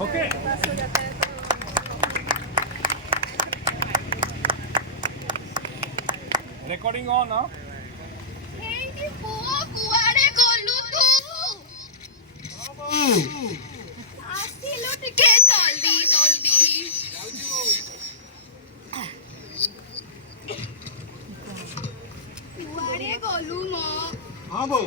Okay recording on हाँ हाँ बो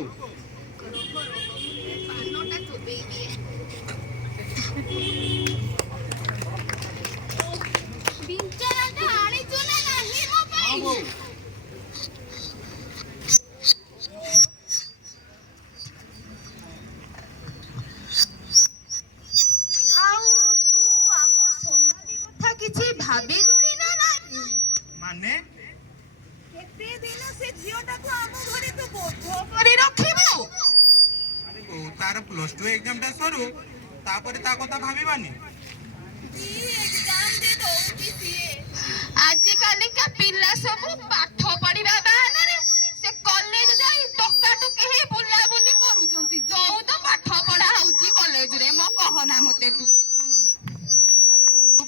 माने तार प्लस टू एग्जाम टा सरू तापर ता कथा भाबिबानी आजिकाली का पिला सब पाठ पढ़िबा बाहाना से कॉलेज जाई टक्का टुकी हे बुला बुली करूचंती जो तो पाठ पढ़ा होउची कॉलेज रे मो कहना मते तू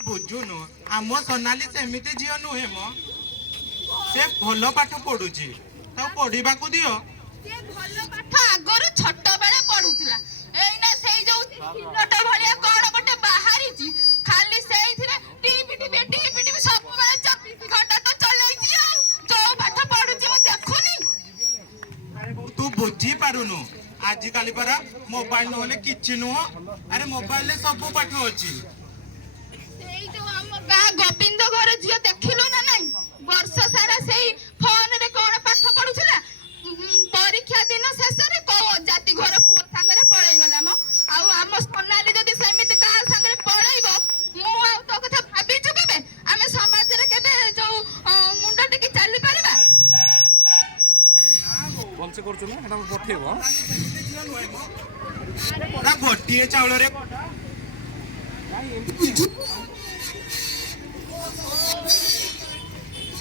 बुझुनु आम सोनाली सेमिति झियो नुहे मो से भलो पाठ पढुची ता पढिबा को दियो से भलो पाठ आगरु छोट बेले पढुतला एइना सेई जो हिनट भलिया कोन गोटे बाहारी छी खाली सेई थिरे टीपी सब बेले 24 घंटा तो चलै छी जो पाठ पढुची म देखुनी तू बुझी पारुनु आजि काली परा मोबाइल नहले किछि नुह अरे मोबाइल ले सब पाठ अछि सेई जो हम गा गोविंद घर जियो देखिलु ना नहीं वर्ष सारा सेई फोन रे कोन पाठ पढुछला परीक्षा दिन शेष रे को जाति घर पुओ संगे पढाई गला म आउ हम सोनाली जदी समिति का संगे पढाइबो मु आउ तो कथा भाबी छु केबे आमे समाज रे केबे जो मुंडा टिकी चाली परिबा भलसे करछु ना एटा पठेबो ना गोटिए चावल रे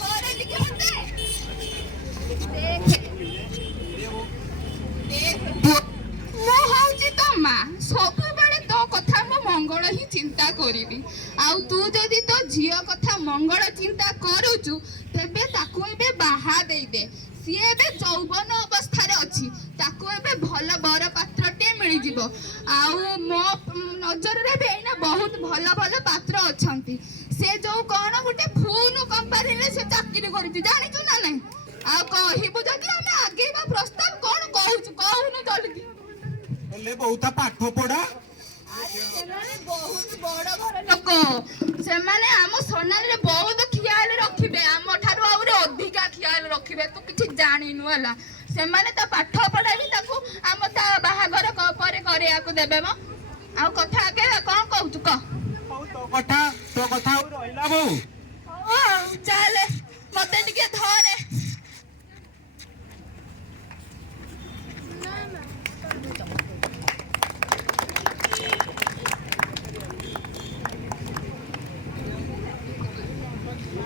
घरे लिखे मते देख मो हौची तो माँ सब बेले तो कथा मो मंगल ही चिंता करिबी आउ तू जदी तो झियो कथा मंगल चिंता करूचु तेबे ताकू एबे बाहा देई दे सी एबे जौवन अवस्था रे अछि ताकू एबे भल बर पात्रटे मिली जिवो आउ मो नजर रे बेना बहुत भल भल पात्र अछंती से जो कोन गुटे फोन कंपनी रे से चाकरी करती जानि छु ना नहीं आ कहिबो जदी हमें आगे बा प्रस्ताव कोन कहू कहूनु जल्दी ले बहुता पाठ पढा सेमाने बहुत बड़ घर लोक सेमाने हम सोनाली रे बहुत ख्याल रखिबे हम ठारू आउरे अधिका ख्याल रखिबे तू किछि जानिनु हला सेमाने त पाठ पढाबी ताकू हम ता बाहागर परे करिया को देबे म आ कथा के कोन कहू क तो कथा रहिला बो ओ चले मते टिके धरे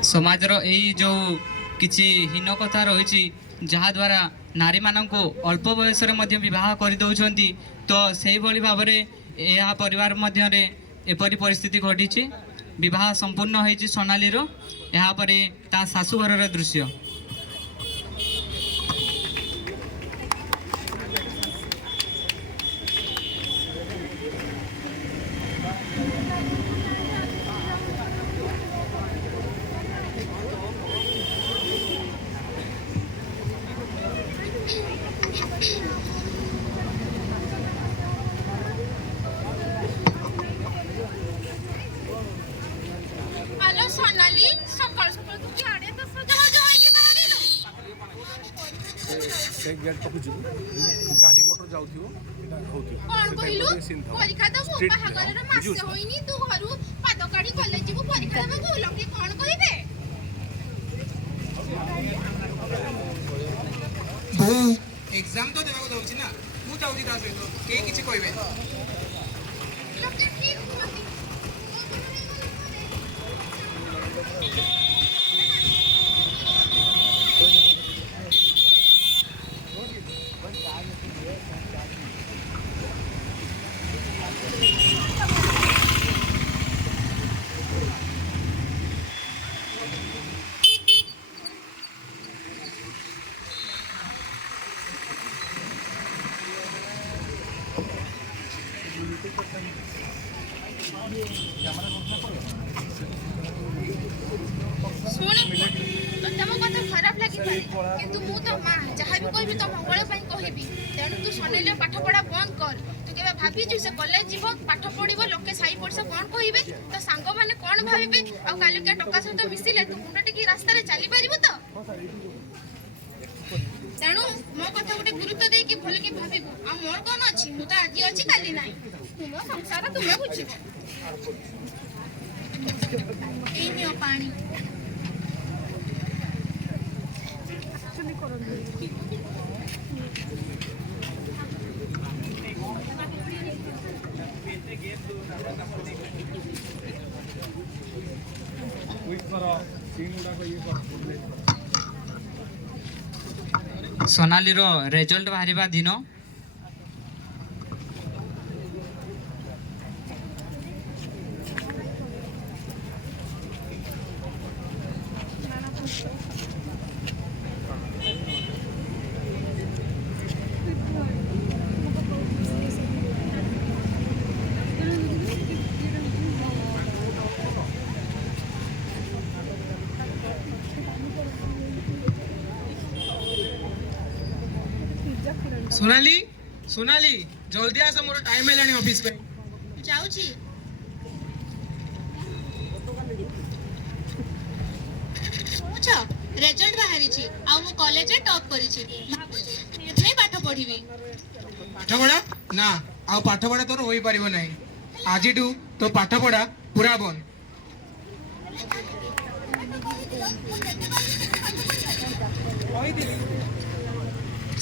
समाजर यही जो किसी हीन कथा रही जहाँ द्वारा नारी मानक अल्प बयस विवाह कर दौरान तो से भाव में यह परिवार मध्य एपरी परिस्थिति घटी विवाह संपूर्ण होती सोनाली यापर ता शाशुघर दृश्य सोनाली सकाल सकाल तू आड़े तो सजवाज होइके बाहरिलो से गेट पाखु जिबु गाड़ी मोटर जाउथिबो एटा होथिबो कोन कहिलु परीक्षा दबो बाहागर रे मासे होइनी तू घरु पाद काडी कॉलेज जिबु परीक्षा दबो लोके कोन कहिबे बो एग्जाम तो देबा को जाउची ना मु जाउची ता सहित के किछि कहबे लोके ठीक होती ବି ତ ମଙ୍ଗଳ ପାଇଁ କହିବି। ତେଣୁ ତୁ ସୋନାଲି ପାଠ ପଢ଼ା ବନ୍ଦ କର। ତୁ କେବେ ଭାବିଛୁ ସେ କଲେଜ ଯିବ ପାଠ ପଢ଼ିବ ଲୋକେ ସାହି ପଡ଼ିଶା କ'ଣ କହିବେ ତ ସାଙ୍ଗମାନେ କ'ଣ ଭାବିବେ ଆଉ କାଲିକା ଟଙ୍କା ସହିତ ମିଶିଲେ ତୁ ମୁଣ୍ଡ ଟେକି ରାସ୍ତାରେ ଚାଲିପାରିବୁ ତ? ତେଣୁ ମୋ କଥା ଗୋଟେ ଗୁରୁତ୍ୱ ଦେଇକି ଭଲକି ଭାବିବୁ। ଆଉ ମୋର କ'ଣ ଅଛି ମୁଁ ତ ଆଜି ଅଛି କାଲି ନାହିଁ। ତୁମ ସଂସାର ତୁମେ ବୁଝିବ। ଏଇ ନିଅ ପାଣି। सोनालीर रेजल्ट बाहरिबा दिन सोनाली सोनाली जल्दी आस मोर टाइम है ऑफिस पे ଯାଉଛି। ଶୁଣୁଛ ରେଜଲ୍ଟ ବାହାରିଛି ଆଉ ମୁଁ କଲେଜରେ ଟପ୍ କରିଛି। ଭାବୁଛି ଏଥିପାଇଁ ପାଠ ପଢ଼ିବି। पाठ पढ़ा ना आ पाठ पढ़ा तोर होई परिबो नहीं आज तो पाठ पढ़ा पूरा बंद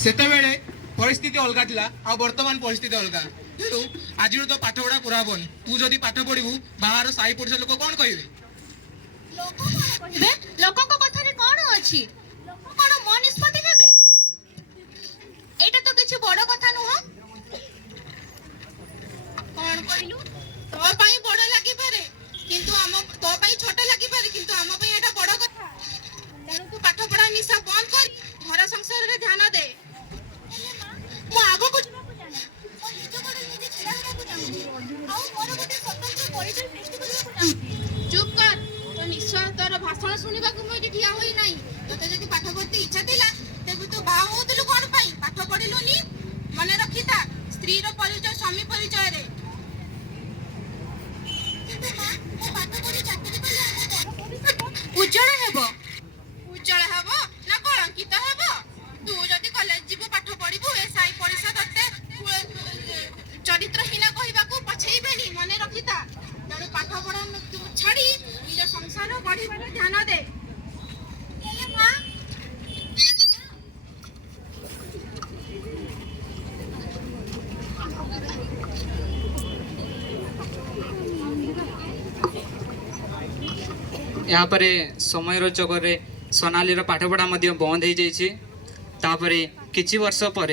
सेतेबेले परिस्थिति अलगा थिला आ वर्तमान परिस्थिति अलगा तेणु आज तो पाठ पढ़ा पूरा बंद तू जदि पाठ पढ़िबू बाहर साई पड़ोसा लोक कोन कहबे ଲୋକଙ୍କ କଥାରେ କ'ଣ ଅଛି? ଲୋକ କ'ଣ ମୋ ନିଷ୍ପତ୍ତି ନେବେ? ଏଇଟା ତ କିଛି ବଡ଼ କଥା ନୁହଁ। କ'ଣ କହିଲୁ? ତୋ ପାଇଁ ବଡ଼ ଲାଗିପାରେ କିନ୍ତୁ ତୋ ପାଇଁ ଛୋଟ ଲାଗିପାରେ କିନ୍ତୁ ଆମ ପାଇଁ ଏଇଟା ବଡ଼ କଥା। ତେଣୁ ତୁ ପାଠ ପଢ଼ା ନିଶା ବନ୍ଦ କରି ଘର ସଂସାରରେ ଧ୍ୟାନ ଦେ। ମୁଁ ଆଗକୁ ଯିବାକୁ ଚାହେଁ। ମୋ ନିଜ ଗୋଡ଼ରେ ନିଜେ ଛିଡ଼ା ହେବାକୁ ଚାହୁଁଛି ଆଉ ମୋର ଗୋଟେ ସ୍ୱତନ୍ତ୍ର ପରିଚୟ ସୃଷ୍ଟି କରିବାକୁ ଚାହୁଁଛି। ଚୁପ୍ କର। ତୋ ନିଶ୍ଚୟ ତୋର ଭାଷଣ ଶୁଣିବାକୁ ମୁଁ ଏଠି ଠିଆ ହୋଇ ନାହିଁ। ତୋତେ ଯଦି ପାଠ ପଢ଼ିତେ ଇଚ୍ଛା ଥିଲା ତେବେ ତୁ ବାହା ହଉଥିଲୁ କ'ଣ ପାଇଁ? ପାଠ ପଢ଼ିଲୁନି? ମନେ ରଖିଥା ସ୍ତ୍ରୀର ପରିଚୟ ସ୍ୱାମୀ ପରିଚୟରେ। କିନ୍ତୁ ମା ମୁଁ ପାଠ ପଢ଼ି ଚାକିରି କଲେ ଆମ ଭବିଷ୍ୟତ ଉଜ୍ଜଳ ହେବ। ଉଜ୍ଜଳ ହେବ ନା କଳଙ୍କିତ ହେବ? ତୁ ଯଦି କଲେଜ ଯିବୁ ପାଠ ପଢ଼ିବୁ ଏ ସାଇ ପଡ଼ିଶା ତତେ ଚରିତ୍ରହୀନ କହିବାକୁ ପଛେଇବେନି। ମନେ ରଖିଥା। ତେଣୁ ପାଠ ପଢ଼ା ଛାଡ଼ି ନିଜ ସଂସାର ବଢ଼ିବାରେ ଧ୍ୟାନ ଦେ। ମା यहाँ पर समय चक्कर सोनालीर पाठपढ़ा बंद हो जाइए। तापरे किछि वर्ष पर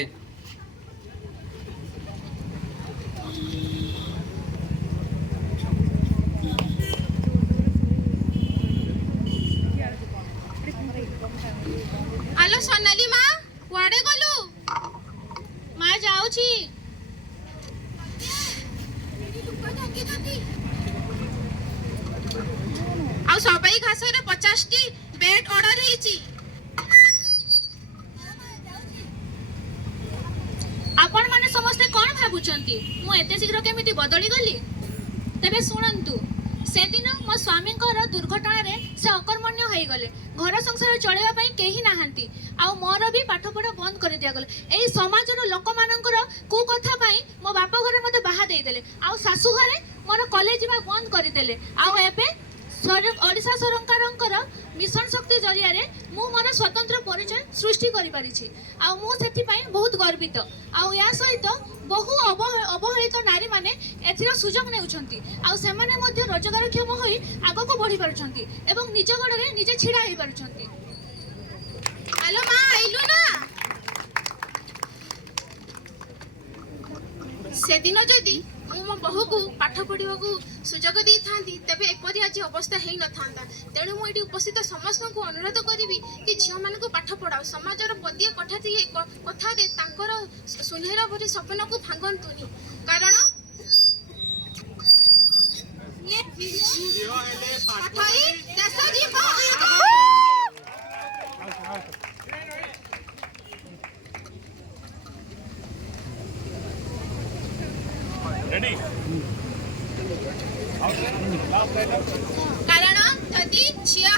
ଆଲୋ ସୋନାଲି ମା କୁଆଡ଼େ ଗଲୁ? ମା ଯାଉଛି। ଆଉ ସବାଇ ଘାସରେ 50ଟି ବେଡ୍ ଅର୍ଡର ହେଇଛି। ଆପଣମାନେ ସମସ୍ତେ କ'ଣ ଭାବୁଛନ୍ତି ମୁଁ ଏତେ ଶୀଘ୍ର କେମିତି ବଦଳି ଗଲି? ତେବେ ଶୁଣନ୍ତୁ, ସେଦିନ ମୋ ସ୍ୱାମୀଙ୍କର ଦୁର୍ଘଟଣାରେ ସେ ଅକର୍ମଣ୍ୟ ହୋଇଗଲେ। ଘର ସଂସାର ଚଳାଇବା ପାଇଁ କେହି ନାହାନ୍ତି ଆଉ ମୋର ବି ପାଠପଢ଼ା ବନ୍ଦ କରିଦିଆଗଲା। ଏହି ସମାଜର ଲୋକମାନଙ୍କର କୁକଥା ପାଇଁ ମୋ ବାପ ଘରେ ମୋତେ ବାହା ଦେଇଦେଲେ ଆଉ ଶାଶୁ ଘରେ ମୋର କଲେଜ ଯିବା ବନ୍ଦ କରିଦେଲେ। ଆଉ ଏବେ ଓଡ଼ିଶା ସରକାରଙ୍କର ମିଶନ ଶକ୍ତି ଜରିଆରେ ମୁଁ ମୋର ସ୍ୱତନ୍ତ୍ର ପରିଚୟ ସୃଷ୍ଟି କରିପାରିଛି ଆଉ ମୁଁ ସେଥିପାଇଁ ବହୁତ ଗର୍ବିତ। ଆଉ ଏହା ସହିତ ବହୁ ଅବହେଳିତ ନାରୀମାନେ ଏଥିର ସୁଯୋଗ ନେଉଛନ୍ତି ଆଉ ସେମାନେ ମଧ୍ୟ ରୋଜଗାରକ୍ଷମ ହୋଇ ଆଗକୁ ବଢ଼ି ପାରୁଛନ୍ତି ଏବଂ ନିଜ ଗୋଡ଼ରେ ନିଜେ ଛିଡ଼ା ହୋଇପାରୁଛନ୍ତି। ଆଲୋ ମା ଆଇଲୁ ନା? ସେଦିନ ଯଦି ମୁଁ ମୋ ବୋହୂକୁ ପାଠ ପଢ଼ିବାକୁ ସୁଯୋଗ ଦେଇଥାନ୍ତି ତେବେ ଏପରି ଆଜି ଅବସ୍ଥା ହେଇନଥାନ୍ତା। ତେଣୁ ମୁଁ ଏଠି ଉପସ୍ଥିତ ସମସ୍ତଙ୍କୁ ଅନୁରୋଧ କରିବି କି ଝିଅମାନଙ୍କୁ ପାଠ ପଢ଼ାଅ। ସମାଜର ପଦିଏ କଥାରେ ତାଙ୍କର ସୁନେହେର ଭଳି ସ୍ୱପ୍ନକୁ ଭାଙ୍ଗନ୍ତୁନି। କାରଣ ପାଠ ହିଁ ଦେଶ ଯିବ। କାରଣ ଯଦି ଝିଅ